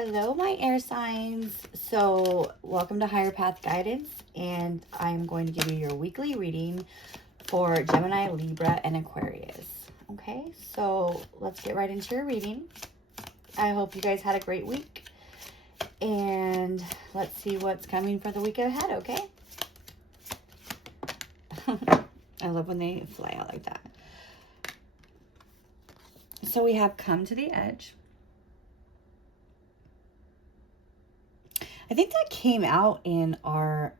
Hello, my air signs. So, welcome to Higher Path Guidance, and I'm going to give you your weekly reading for Gemini, Libra, and Aquarius. Okay, so let's get right into your reading. I hope you guys had a great week, and let's see what's coming for the week ahead, okay? I love when they fly out like that. So we have come to the edge. I think that came out in our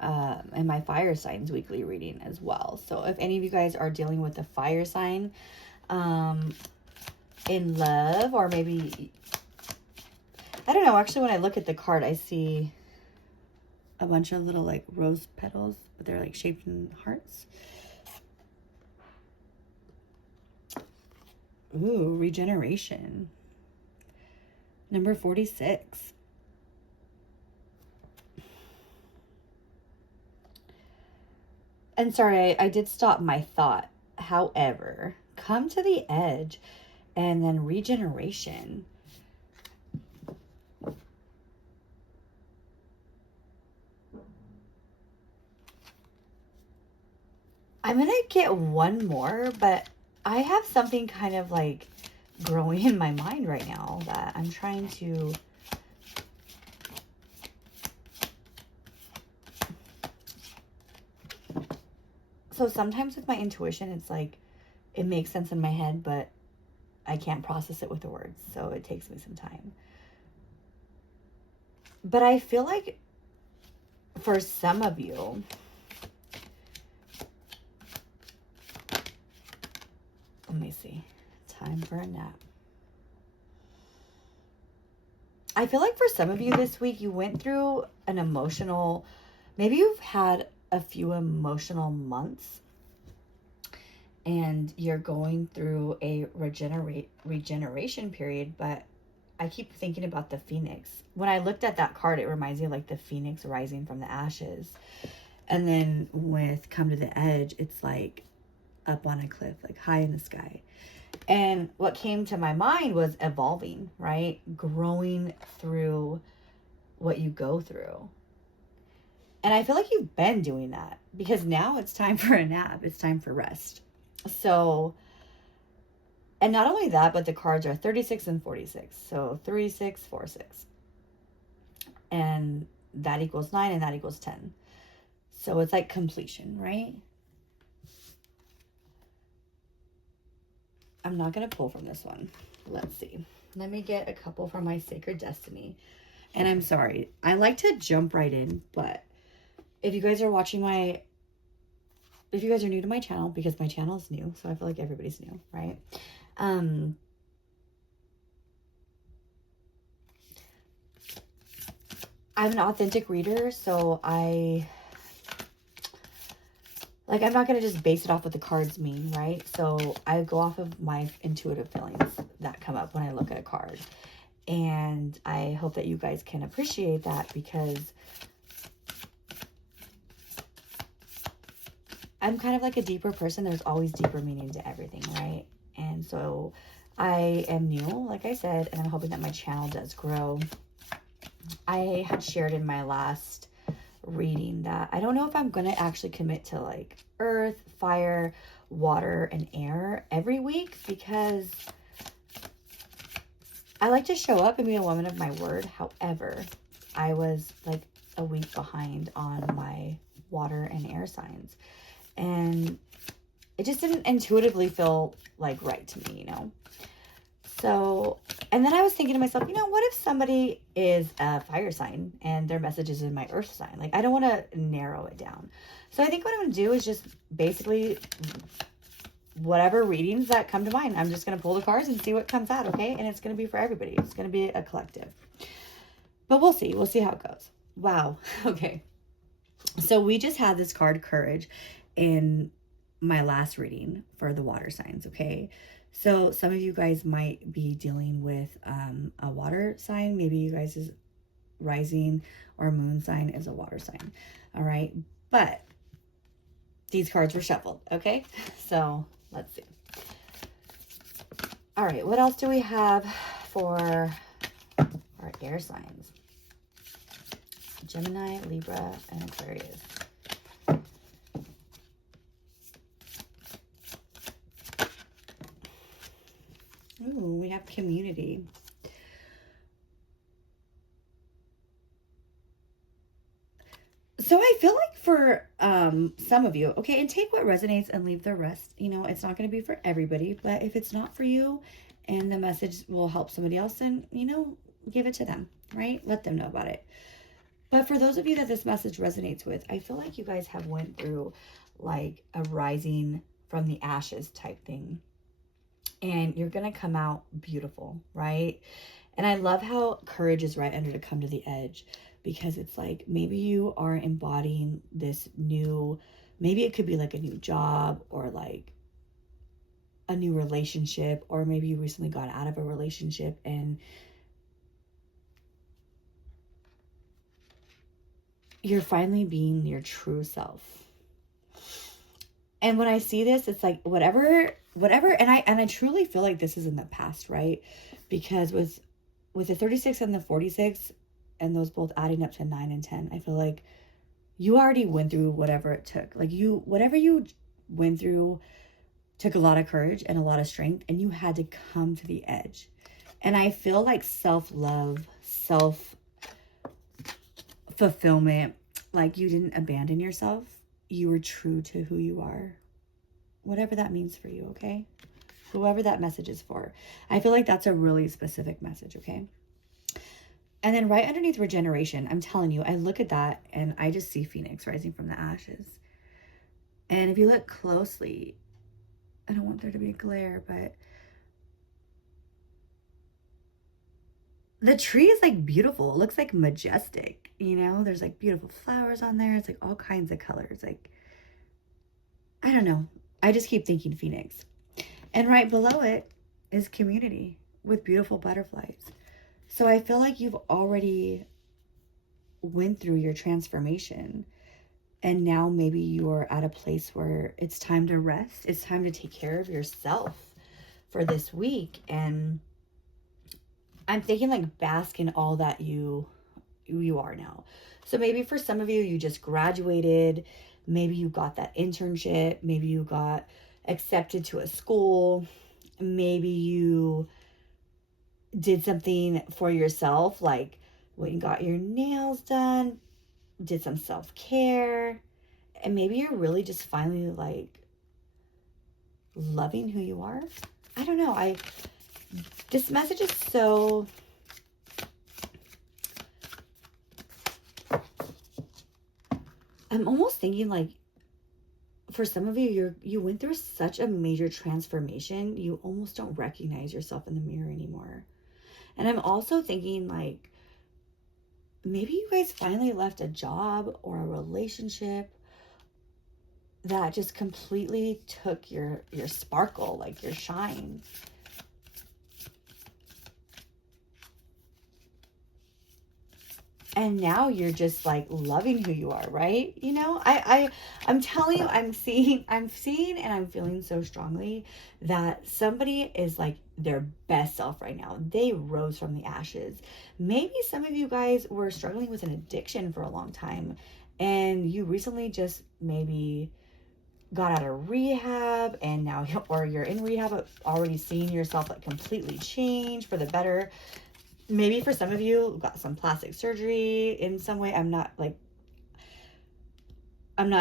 in my fire signs weekly reading as well. So if any of you guys are dealing with a fire sign in love, or maybe, I don't know, actually when I look at the card, I see a bunch of little like rose petals, but they're like shaped in hearts. Ooh, regeneration. Number 46. And sorry, I did stop my thought. However, come to the edge and then regeneration. I'm going to get one more, but I have something kind of like growing in my mind right now that I'm trying to... So sometimes with my intuition, it's like, it makes sense in my head, but I can't process it with the words. So it takes me some time. But I feel like for some of you, let me see. Time for a nap. I feel like for some of you this week, you went through an emotional, maybe you've had a few emotional months and you're going through a regeneration period, but I keep thinking about the phoenix. When I looked at that card, it reminds me of like the phoenix rising from the ashes. And then with come to the edge, it's like up on a cliff, like high in the sky. And what came to my mind was evolving, right? Growing through what you go through. And I feel like you've been doing that because now it's time for a nap. It's time for rest. So, and not only that, but the cards are 36 and 46. So 3, 6, 4, 6. And that equals 9 and that equals 10. So it's like completion, right? I'm not going to pull from this one. Let's see. Let me get a couple from my Sacred Destiny. And I'm sorry. I like to jump right in, but if you guys are watching if you guys are new to my channel, because my channel is new, so I feel like everybody's new, right? I'm an authentic reader, so I'm not going to just base it off what the cards mean, right? So I go off of my intuitive feelings that come up when I look at a card. And I hope that you guys can appreciate that, because I'm kind of like a deeper person. There's always deeper meaning to everything, right? And so I am new, like I said, and I'm hoping that my channel does grow. I had shared in my last reading that I don't know if I'm going to actually commit to like earth, fire, water, and air every week, because I like to show up and be a woman of my word. However, I was like a week behind on my water and air signs. And it just didn't intuitively feel like right to me, you know? So, and then I was thinking to myself, what if somebody is a fire sign and their message is in my earth sign? Like, I don't want to narrow it down. So I think what I'm going to do is just basically whatever readings that come to mind. I'm just going to pull the cards and see what comes out, okay? And it's going to be for everybody. It's going to be a collective. But we'll see. We'll see how it goes. Wow. Okay. So we just had this card, Courage, in my last reading for the water signs, okay? So some of you guys might be dealing with a water sign. Maybe you guys' rising or moon sign is a water sign, all right? But these cards were shuffled, okay? So let's see. All right, what else do we have for our are air signs. Gemini, Libra, and Aquarius. Ooh, we have community. So I feel like for some of you, okay, and take what resonates and leave the rest. You know, it's not going to be for everybody, but if it's not for you and the message will help somebody else, then, you know, give it to them, right? Let them know about it. But for those of you that this message resonates with, I feel like you guys have went through like a rising from the ashes type thing. And you're going to come out beautiful, right? And I love how courage is right under to come to the edge, because it's like maybe you are embodying this new, maybe it could be like a new job or like a new relationship, or maybe you recently got out of a relationship and you're finally being your true self. And when I see this, it's like whatever, and I truly feel like this is in the past, right? Because with the 36 and the 46 and those both adding up to 9 and 10, I feel like you already went through whatever it took. Like whatever you went through took a lot of courage and a lot of strength, and you had to come to the edge. And I feel like self-love, self-fulfillment, like you didn't abandon yourself. You were true to who you are, whatever that means for you, okay? Whoever that message is for. I feel like that's a really specific message, okay? And then right underneath regeneration, I'm telling you, I look at that and I just see Phoenix rising from the ashes. And if you look closely, I don't want there to be a glare, but the tree is like beautiful. It looks like majestic, you know? There's like beautiful flowers on there. It's like all kinds of colors. Like, I don't know. I just keep thinking Phoenix. And right below it is community with beautiful butterflies. So I feel like you've already went through your transformation, and now maybe you're at a place where it's time to rest. It's time to take care of yourself for this week. And I'm thinking like bask in all that you are now. So maybe for some of you, you just graduated. Maybe you got that internship. Maybe you got accepted to a school. Maybe you did something for yourself, like when you got your nails done, did some self-care, and maybe you're really just finally like loving who you are. I don't know. This message is so, I'm almost thinking like for some of you, you went through such a major transformation, you almost don't recognize yourself in the mirror anymore. And I'm also thinking like maybe you guys finally left a job or a relationship that just completely took your sparkle, like your shine. And now you're just like loving who you are, right? You know, I'm telling you, I'm seeing and I'm feeling so strongly that somebody is like their best self right now. They rose from the ashes. Maybe some of you guys were struggling with an addiction for a long time, and you recently just maybe got out of rehab, and now you're in rehab, but already seeing yourself like completely change for the better. Maybe for some of you, got some plastic surgery in some way. I'm not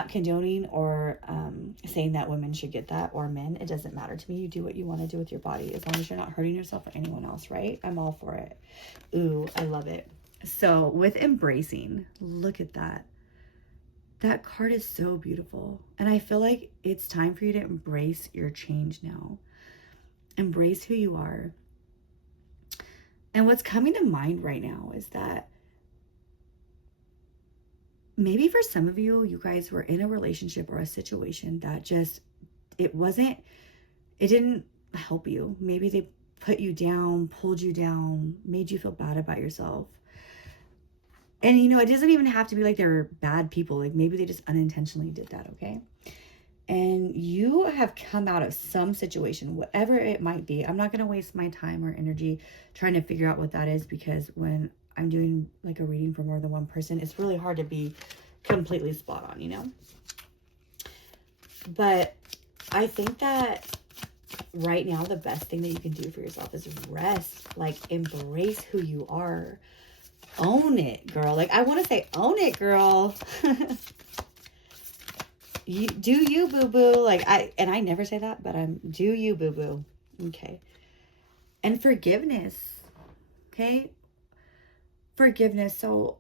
condoning or saying that women should get that, or men. It doesn't matter to me. You do what you want to do with your body, as long as you're not hurting yourself or anyone else, right? I'm all for it. Ooh, I love it. So with embracing, look at that. That card is so beautiful. And I feel like it's time for you to embrace your change now. Embrace who you are. And what's coming to mind right now is that maybe for some of you, you guys were in a relationship or a situation that just, it didn't help you. Maybe they put you down, pulled you down, made you feel bad about yourself. And, you know, it doesn't even have to be like they're bad people. Like maybe they just unintentionally did that, okay? And you have come out of some situation, whatever it might be. I'm not going to waste my time or energy trying to figure out what that is, because when I'm doing like a reading for more than one person, it's really hard to be completely spot on, you know? But I think that right now, the best thing that you can do for yourself is rest. Like, embrace who you are. Own it, girl. Like, I want to say, own it, girl. You do you, boo-boo. Like, I never say that, but do you, boo-boo. Okay. And forgiveness. Okay? Forgiveness. So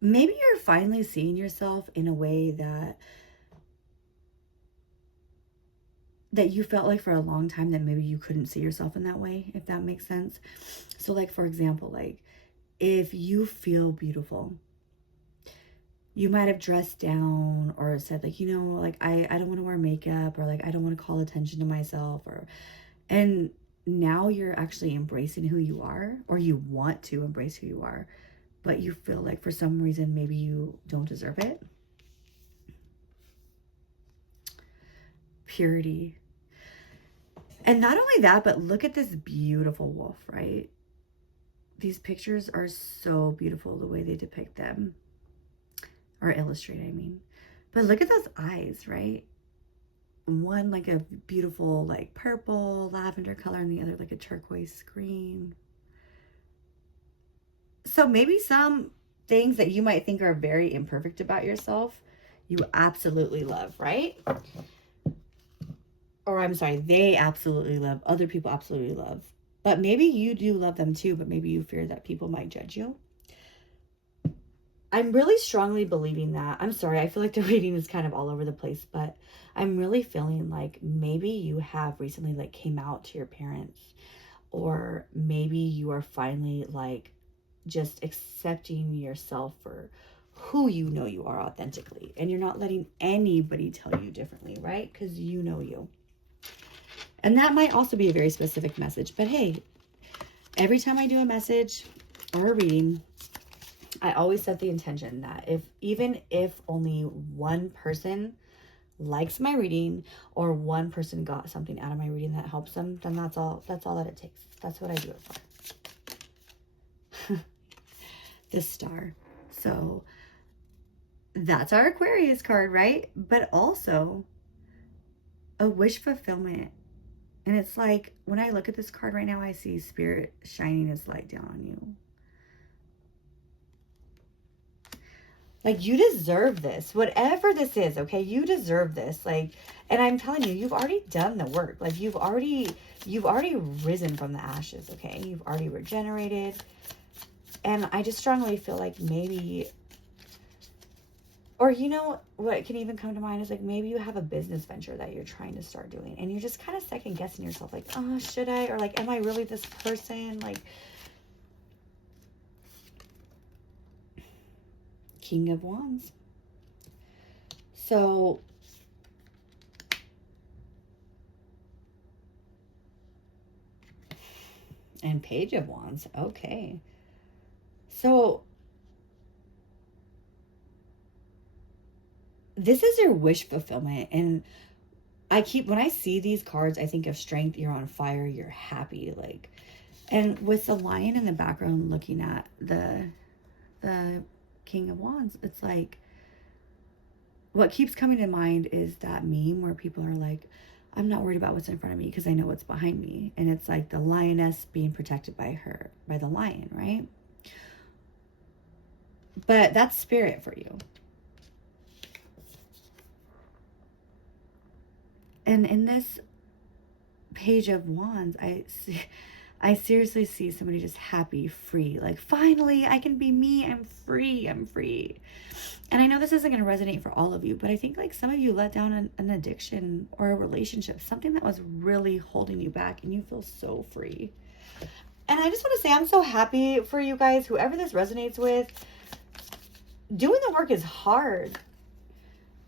maybe you're finally seeing yourself in a way that you felt like for a long time that maybe you couldn't see yourself in that way, if that makes sense. So, like, for example, like, if you feel beautiful, you might have dressed down or said, like, you know, like, I don't want to wear makeup, or like, I don't want to call attention to myself, and now you're actually embracing who you are, or you want to embrace who you are, but you feel like for some reason maybe you don't deserve it. Purity. And not only that, but look at this beautiful wolf, right? These pictures are so beautiful, the way they depict them. Or illustrate, I mean. But look at those eyes, right? One like a beautiful like purple, lavender color, and the other like a turquoise green. So maybe some things that you might think are very imperfect about yourself, you absolutely love, right? Or I'm sorry, they absolutely love. Other people absolutely love. But maybe you do love them too, but maybe you fear that people might judge you. I'm really strongly believing that. I'm sorry, I feel like the reading is kind of all over the place, but I'm really feeling like maybe you have recently like came out to your parents, or maybe you are finally like just accepting yourself for who you know you are authentically, and you're not letting anybody tell you differently, right? Because you know you. And that might also be a very specific message, but hey, every time I do a message or a reading, I always set the intention that even if only one person likes my reading, or one person got something out of my reading that helps them, then that's all that it takes. That's what I do it for. The star. So that's our Aquarius card, right? But also a wish fulfillment. And it's like, when I look at this card right now, I see Spirit shining his light down on you. Like, you deserve this. Whatever this is, okay? You deserve this. Like, and I'm telling you, you've already done the work. Like, you've already risen from the ashes, okay? You've already regenerated. And I just strongly feel like maybe, or you know what can even come to mind is like, maybe you have a business venture that you're trying to start doing, and you're just kind of second guessing yourself, like, oh, should I? Or like, am I really this person? Like, King of Wands. So and Page of Wands. Okay. So this is your wish fulfillment. And when I see these cards, I think of strength. You're on fire. You're happy. Like, and with the lion in the background looking at the King of Wands, it's like, what keeps coming to mind is that meme where people are like, I'm not worried about what's in front of me because I know what's behind me. And it's like the lioness being protected by the lion, right? But that's spirit for you. And in this Page of Wands, I seriously see somebody just happy, free. Like, finally, I can be me. I'm free. I'm free. And I know this isn't going to resonate for all of you, but I think like some of you let down an addiction or a relationship, something that was really holding you back, and you feel so free. And I just want to say, I'm so happy for you guys, whoever this resonates with. Doing the work is hard,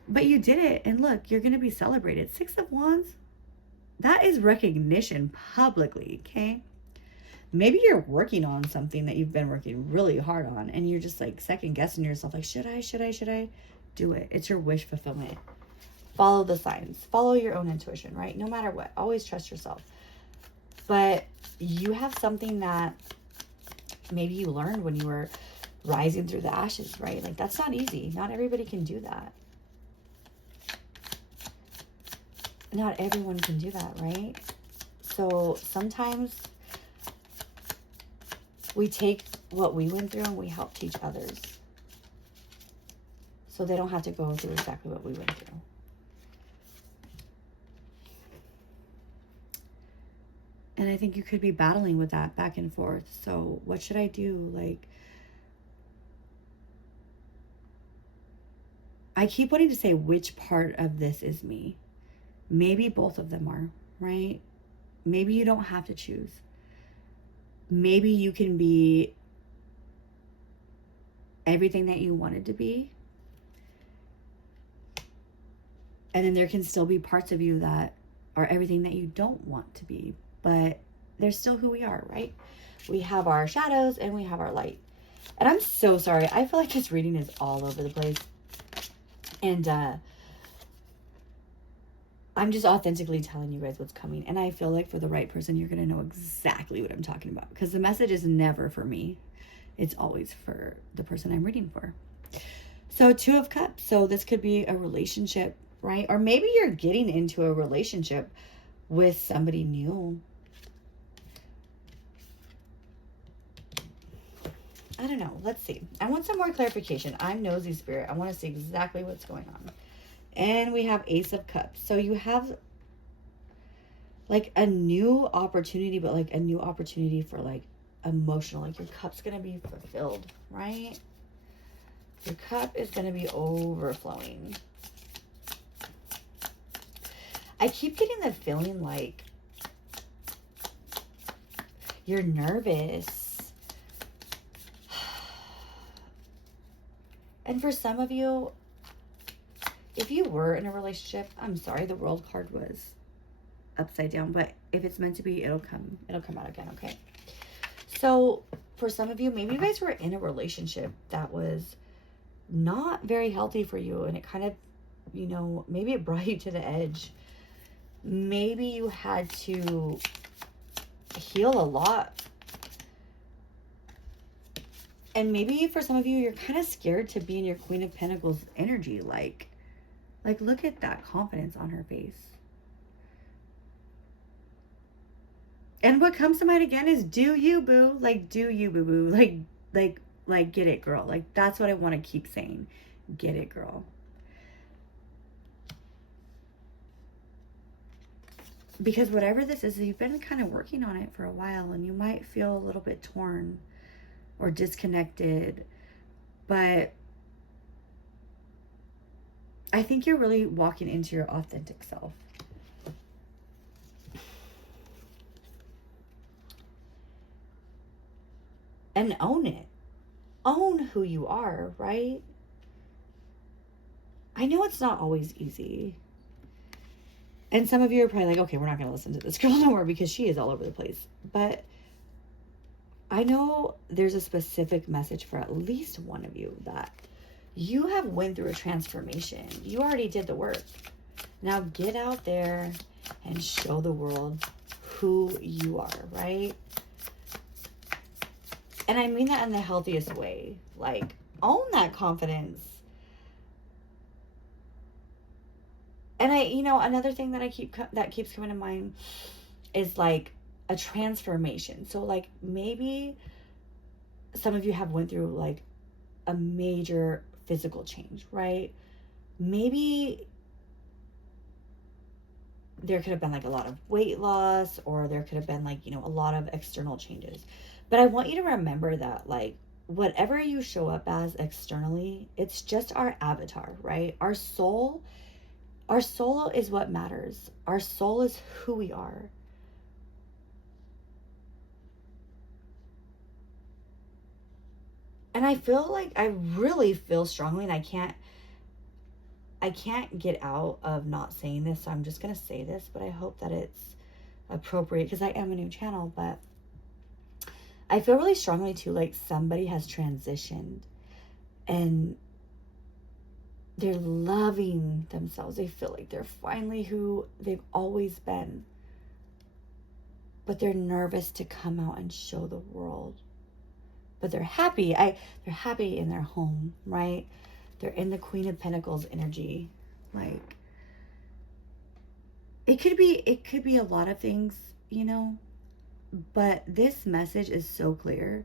but you did it. And look, you're going to be celebrated. 6 of Wands, that is recognition publicly, okay? Maybe you're working on something that you've been working really hard on, and you're just like second guessing yourself, like, should I? Do it. It's your wish fulfillment. Follow the signs. Follow your own intuition, right? No matter what. Always trust yourself. But you have something that maybe you learned when you were rising through the ashes, right? Like, that's not easy. Not everybody can do that. Not everyone can do that, right? So sometimes we take what we went through and we help teach others, so they don't have to go through exactly what we went through. And I think you could be battling with that back and forth. So what should I do? Like, I keep wanting to say, which part of this is me? Maybe both of them are, right? Maybe you don't have to choose. Maybe you can be everything that you wanted to be. And then there can still be parts of you that are everything that you don't want to be. But they're still who we are, right? We have our shadows and we have our light. And I'm so sorry. I feel like this reading is all over the place. And I'm just authentically telling you guys what's coming. And I feel like for the right person, you're going to know exactly what I'm talking about. Because the message is never for me. It's always for the person I'm reading for. So 2 of Cups. So this could be a relationship, right? Or maybe you're getting into a relationship with somebody new. I don't know. Let's see. I want some more clarification. I'm nosy spirit. I want to see exactly what's going on. And we have Ace of Cups. So you have like a new opportunity, but like a new opportunity for like emotional, like your cup's going to be fulfilled, right? Your cup is going to be overflowing. I keep getting the feeling like you're nervous. And for some of you, if you were in a relationship, I'm sorry, the World card was upside down, but if it's meant to be, it'll come out again, okay? So for some of you, maybe you guys were in a relationship that was not very healthy for you, and it kind of, you know, maybe it brought you to the edge. Maybe you had to heal a lot. And maybe for some of you, you're kind of scared to be in your Queen of Pentacles energy. Like look at that confidence on her face. And what comes to mind again is do you, boo. Like, do you, boo, boo. Like, get it, girl. Like, that's what I want to keep saying. Get it, girl. Because whatever this is, you've been kind of working on it for a while, and you might feel a little bit torn or disconnected, but I think you're really walking into your authentic self. And own it. Own who you are, right? I know it's not always easy. And some of you are probably like, okay, we're not going to listen to this girl no more because she is all over the place. But I know there's a specific message for at least one of you that you have went through a transformation. You already did the work. Now get out there and show the world who you are, right? And I mean that in the healthiest way. Like, own that confidence. And another thing that keeps coming to mind is like a transformation. So like maybe some of you have went through like a major physical change, right? Maybe there could have been like a lot of weight loss, or there could have been like, a lot of external changes. But I want you to remember that like whatever you show up as externally, it's just our avatar, right? Our soul is what matters. Our soul is who we are. And I feel like I really feel strongly, and I can't get out of not saying this, so I'm just going to say this, but I hope that it's appropriate because I am a new channel. But I feel really strongly too, like somebody has transitioned and they're loving themselves. They feel like they're finally who they've always been. But they're nervous to come out and show the world. But they're happy. They're happy in their home, right? They're in the Queen of Pentacles energy. Like, it could be a lot of things, you know, but this message is so clear.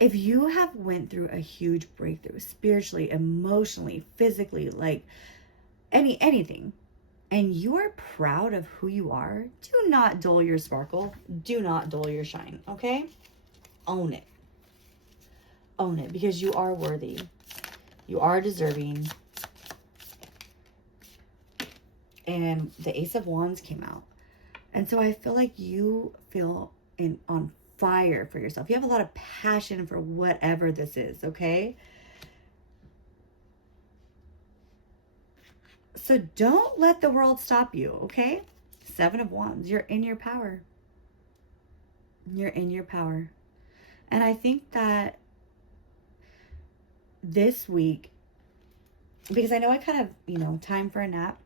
If you have went through a huge breakthrough spiritually, emotionally, physically, like anything, and you are proud of who you are, do not dull your sparkle. Do not dull your shine, okay? Own it. Own it, because you are worthy. You are deserving. And the Ace of Wands came out. And so I feel like you feel on fire for yourself. You have a lot of passion for whatever this is, okay? So don't let the world stop you, okay? Seven of Wands. You're in your power. You're in your power. And I think that this week, because I know I kind of, you know, time for a nap.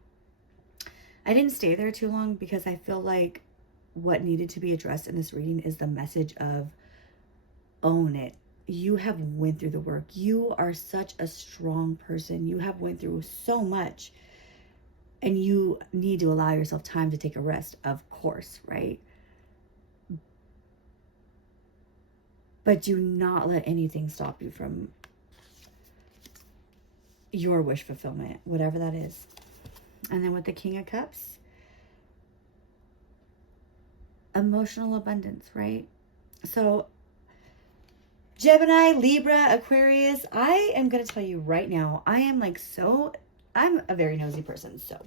I didn't stay there too long because I feel like what needed to be addressed in this reading is the message of own it. You have went through the work. You are such a strong person. You have went through so much. And you need to allow yourself time to take a rest, of course, right? But do not let anything stop you from your wish fulfillment, whatever that is. And then with the King of Cups, emotional abundance, right? So Gemini, Libra, Aquarius, I am going to tell you right now, I'm a very nosy person. So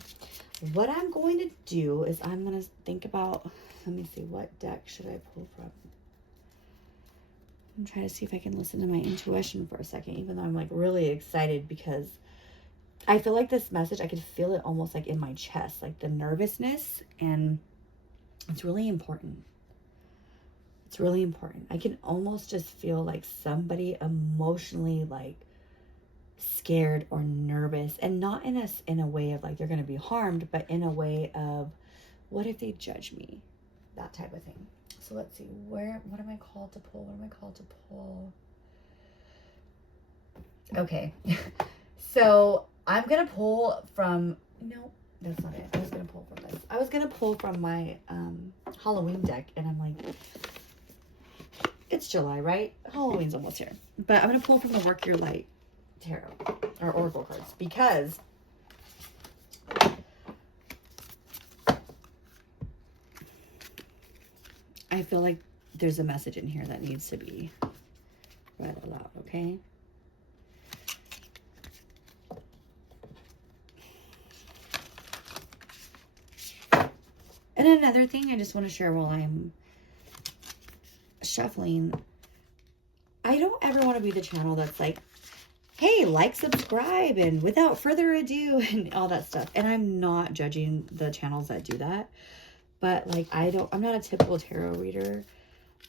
what I'm going to do is I'm going to think about, let me see, what deck should I pull from? I'm trying to see if I can listen to my intuition for a second, even though I'm like really excited because I feel like this message, I could feel it almost like in my chest, like the nervousness, and it's really important. It's really important. I can almost just feel like somebody emotionally like scared or nervous, and not in a way of like they're going to be harmed, but in a way of what if they judge me, that type of thing. So let's see, what am I called to pull? Okay. So I'm gonna pull from, no, that's not it. I was gonna pull from this. I was gonna pull from my Halloween deck, and I'm like, it's July, right? Halloween's almost here. But I'm gonna pull from the Work Your Light tarot or oracle cards, because I feel like there's a message in here that needs to be read aloud, okay? And another thing I just want to share while I'm shuffling, I don't ever want to be the channel that's like, hey, like, subscribe, and without further ado, and all that stuff. And I'm not judging the channels that do that. But like, I'm not a typical tarot reader.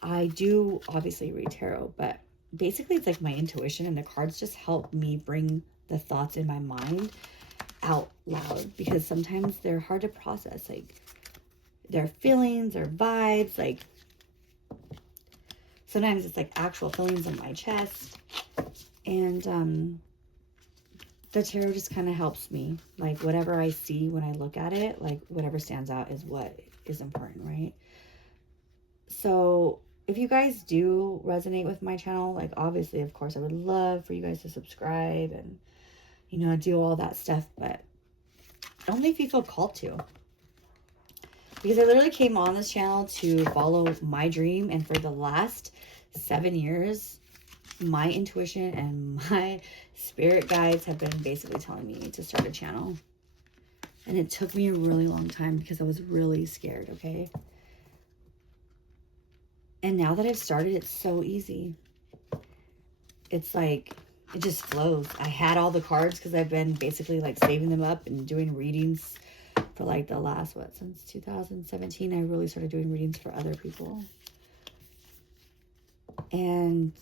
I do obviously read tarot, but basically it's like my intuition, and the cards just help me bring the thoughts in my mind out loud, because sometimes they're hard to process. Like, their feelings or vibes, like sometimes it's like actual feelings in my chest. And the tarot just kind of helps me, like whatever I see when I look at it, like whatever stands out is what is important, right? So if you guys do resonate with my channel, like obviously, of course, I would love for you guys to subscribe and, you know, do all that stuff, but only if you feel called to. Because I literally came on this channel to follow my dream, and for the last 7 years, my intuition and my spirit guides have been basically telling me to start a channel. And it took me a really long time because I was really scared, okay? And now that I've started, it's so easy. It's like, it just flows. I had all the cards because I've been basically like saving them up and doing readings for like the last, since 2017, I really started doing readings for other people. And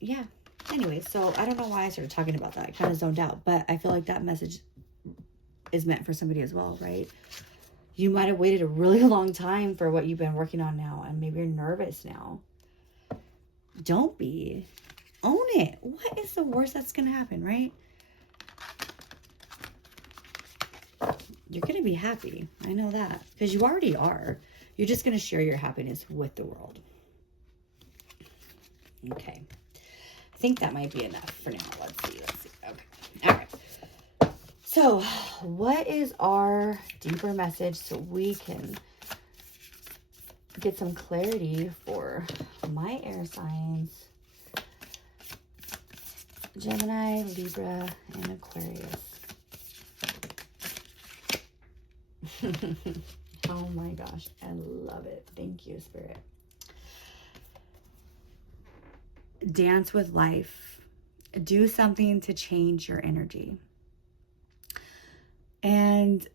yeah, anyway, so I don't know why I started talking about that. I kind of zoned out, but I feel like that message is meant for somebody as well, right? You might have waited a really long time for what you've been working on now, and maybe you're nervous now. Don't be. Own it. What is the worst that's going to happen, right? You're going to be happy. I know that. Because you already are. You're just going to share your happiness with the world. Okay. I think that might be enough for now. Let's see. Okay. All right. So, what is our deeper message so we can get some clarity for my air signs? Gemini, Libra, and Aquarius. Oh my gosh, I love it. Thank you, Spirit. Dance with life. Do something to change your energy. And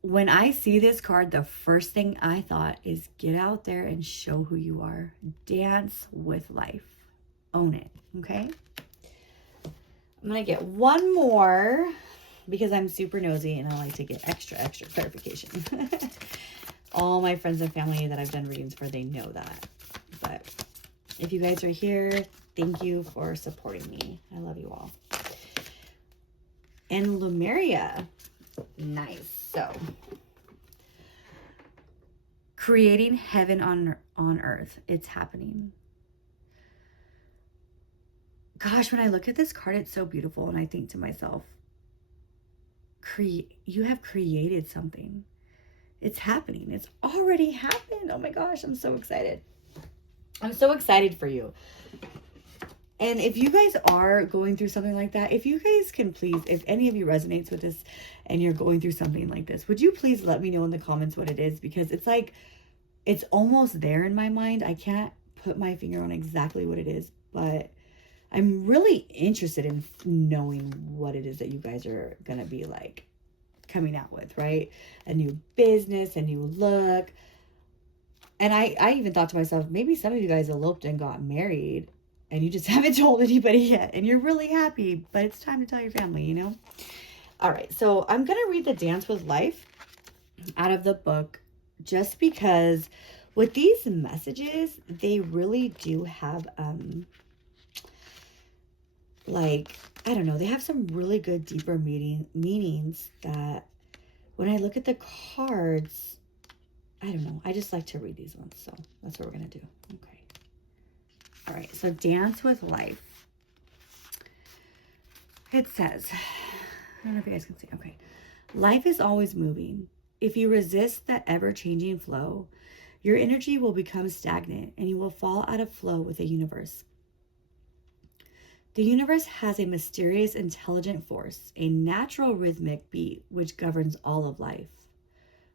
when I see this card, the first thing I thought is get out there and show who you are. Dance with life. Own it, okay? I'm going to get one more because I'm super nosy and I like to get extra clarification. All my friends and family that I've done readings for, they know that. But if you guys are here, thank you for supporting me. I love you all. And Lumeria. Nice. So, creating heaven on earth. It's happening. Gosh, when I look at this card, it's so beautiful. And I think to myself, you have created something. It's happening. It's already happened. Oh my gosh, I'm so excited. I'm so excited for you. And if you guys are going through something like that, if you guys can please, if any of you resonates with this and you're going through something like this, would you please let me know in the comments what it is? Because it's like, it's almost there in my mind. I can't put my finger on exactly what it is, but I'm really interested in knowing what it is that you guys are going to be like coming out with, right? A new business, a new look. And I even thought to myself, maybe some of you guys eloped and got married and you just haven't told anybody yet and you're really happy, but it's time to tell your family, you know? All right, so I'm going to read the Dance with Life out of the book just because with these messages, they really do have, like, I don't know, they have some really good deeper meanings that when I look at the cards, I don't know, I just like to read these ones. So that's what we're going to do. Okay. All right. So Dance with Life. It says, I don't know if you guys can see. Okay. Life is always moving. If you resist that ever-changing flow, your energy will become stagnant and you will fall out of flow with the universe. The universe has a mysterious, intelligent force, a natural rhythmic beat which governs all of life.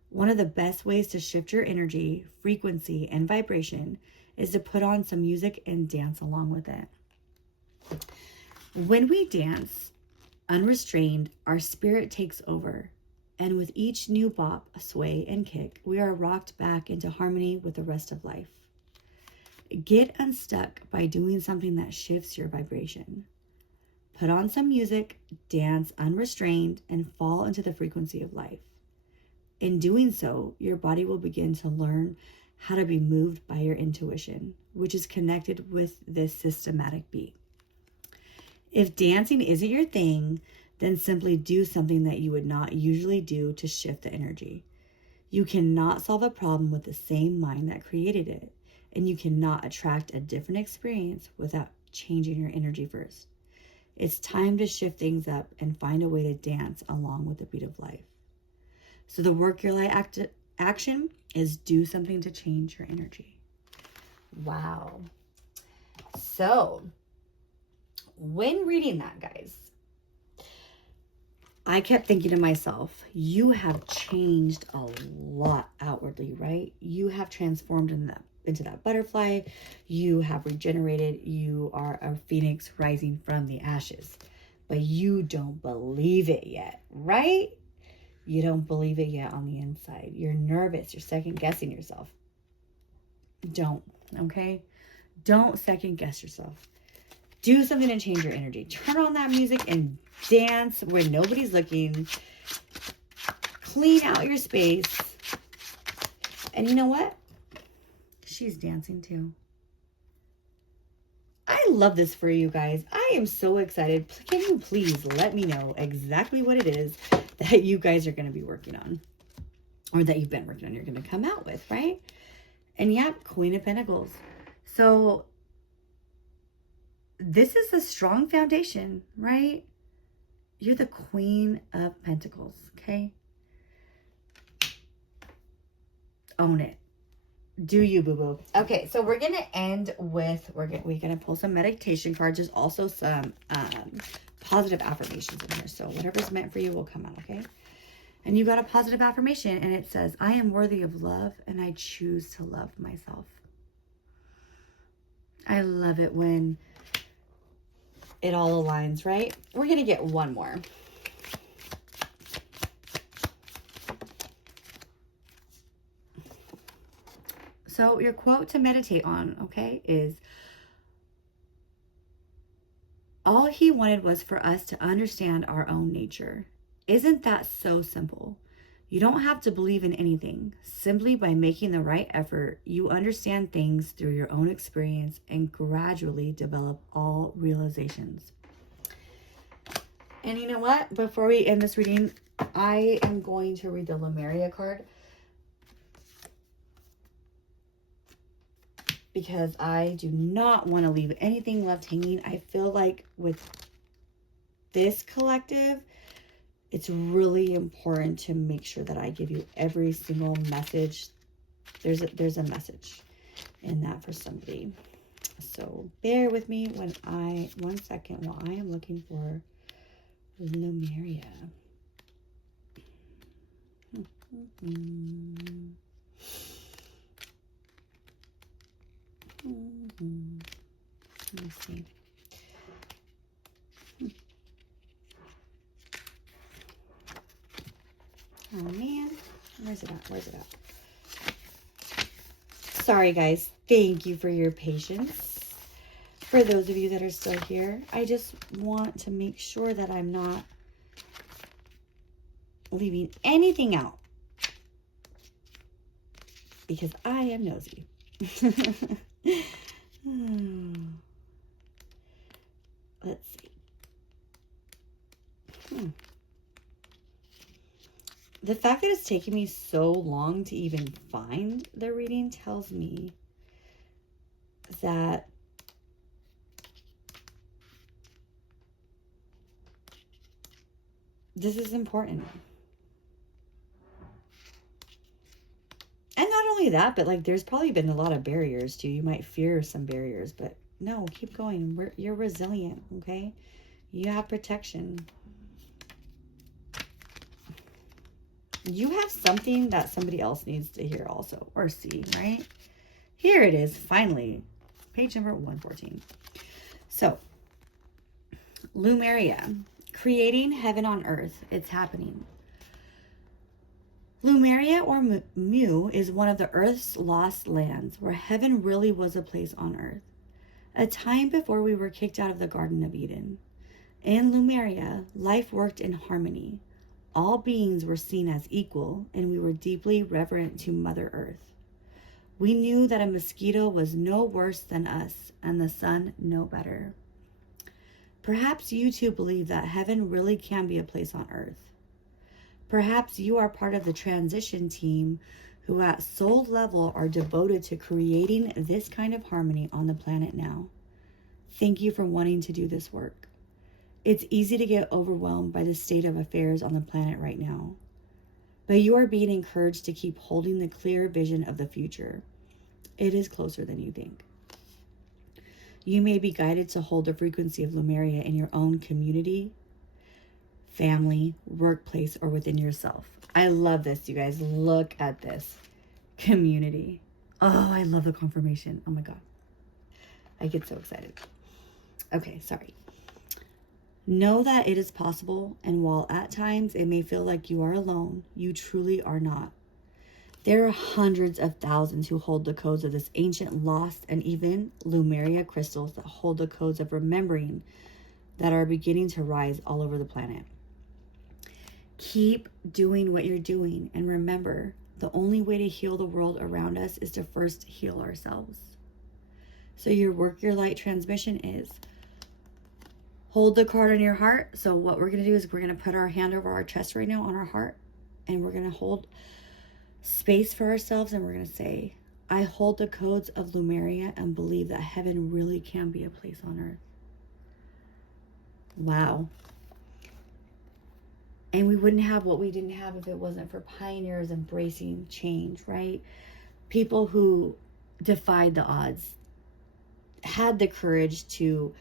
One of the best ways to shift your energy, frequency, and vibration is to put on some music and dance along with it. When we dance unrestrained, our spirit takes over, and with each new bop, sway, and kick, we are rocked back into harmony with the rest of life. Get unstuck by doing something that shifts your vibration. Put on some music, dance unrestrained, and fall into the frequency of life. In doing so, your body will begin to learn how to be moved by your intuition, which is connected with this systematic beat. If dancing isn't your thing, then simply do something that you would not usually do to shift the energy. You cannot solve a problem with the same mind that created it, and you cannot attract a different experience without changing your energy first. It's time to shift things up and find a way to dance along with the beat of life. So the work your life action is do something to change your energy. Wow. So when reading that, guys, I kept thinking to myself, you have changed a lot outwardly, right? You have transformed into that butterfly. You have regenerated. You are a phoenix rising from the ashes, but you don't believe it yet, right? You don't believe it yet on the inside. You're nervous. You're second guessing yourself. Don't, okay? Don't second guess yourself. Do something to change your energy. Turn on that music and dance where nobody's looking. Clean out your space. And you know what? She's dancing too. I love this for you guys. I am so excited. Can you please let me know exactly what it is that you guys are going to be working on, or that you've been working on, you're going to come out with, right? And yep, Queen of Pentacles. So this is a strong foundation, right? You're the Queen of Pentacles, okay? Own it. Do you, boo-boo. Okay, so we're going to end with, we're going to pull some meditation cards. There's also some positive affirmations in here. So whatever's meant for you will come out, okay? And you got a positive affirmation, and it says, I am worthy of love, and I choose to love myself. I love it when it all aligns, right? We're going to get one more. So your quote to meditate on, okay, is, all he wanted was for us to understand our own nature. Isn't that so simple? You don't have to believe in anything. Simply by making the right effort, you understand things through your own experience and gradually develop all realizations. And you know what? Before we end this reading, I am going to read the Lemuria card, because I do not want to leave anything left hanging. I feel like with this collective, it's really important to make sure that I give you every single message. There's a message in that for somebody. So bear with me when one second while I am looking for Lemuria. Let me see. Oh man, where's it at? Sorry guys, thank you for your patience. For those of you that are still here, I just want to make sure that I'm not leaving anything out, because I am nosy. Let's see. The fact that it's taken me so long to even find the reading tells me that this is important. And not only that, but like there's probably been a lot of barriers too. You might fear some barriers, but no, keep going. You're resilient, okay? You have protection. You have something that somebody else needs to hear also, or see, right? Here it is, finally. Page number 114. So, Lemuria, creating heaven on earth. It's happening. Lemuria, or Mu, is one of the earth's lost lands, where heaven really was a place on earth. A time before we were kicked out of the Garden of Eden. In Lemuria, life worked in harmony. All beings were seen as equal, and we were deeply reverent to Mother Earth. We knew that a mosquito was no worse than us, and the sun no better. Perhaps you too believe that heaven really can be a place on earth. Perhaps you are part of the transition team who at soul level are devoted to creating this kind of harmony on the planet now. Thank you for wanting to do this work. It's easy to get overwhelmed by the state of affairs on the planet right now. But you are being encouraged to keep holding the clear vision of the future. It is closer than you think. You may be guided to hold the frequency of Lemuria in your own community, family, workplace, or within yourself. I love this, you guys. Look at this. Community. Oh, I love the confirmation. Oh my God. I get so excited. Okay, sorry. Know that it is possible, and while at times it may feel like you are alone, you truly are not. There are hundreds of thousands who hold the codes of this ancient, lost, and even Lumeria crystals that hold the codes of remembering that are beginning to rise all over the planet. Keep doing what you're doing, and remember, the only way to heal the world around us is to first heal ourselves. So your work your light transmission is hold the card on your heart. So what we're going to do is we're going to put our hand over our chest right now on our heart, and we're going to hold space for ourselves, and we're going to say, I hold the codes of Lumeria and believe that heaven really can be a place on earth. Wow. And we wouldn't have what we didn't have if it wasn't for pioneers embracing change, right? People who defied the odds, had the courage to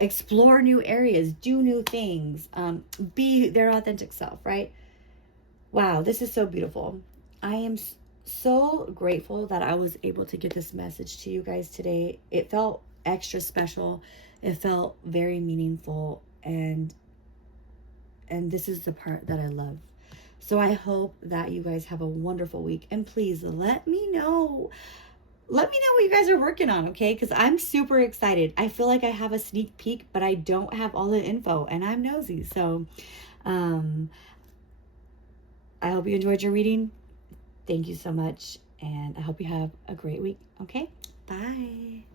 explore new areas, do new things, be their authentic self, right? Wow, this is so beautiful. I am so grateful that I was able to get this message to you guys today. It felt extra special. It felt very meaningful, and this is the part that I love. So I hope that you guys have a wonderful week, and please let me know what you guys are working on, okay? Because I'm super excited. I feel like I have a sneak peek, but I don't have all the info, and I'm nosy. So I hope you enjoyed your reading. Thank you so much, and I hope you have a great week, okay? Bye.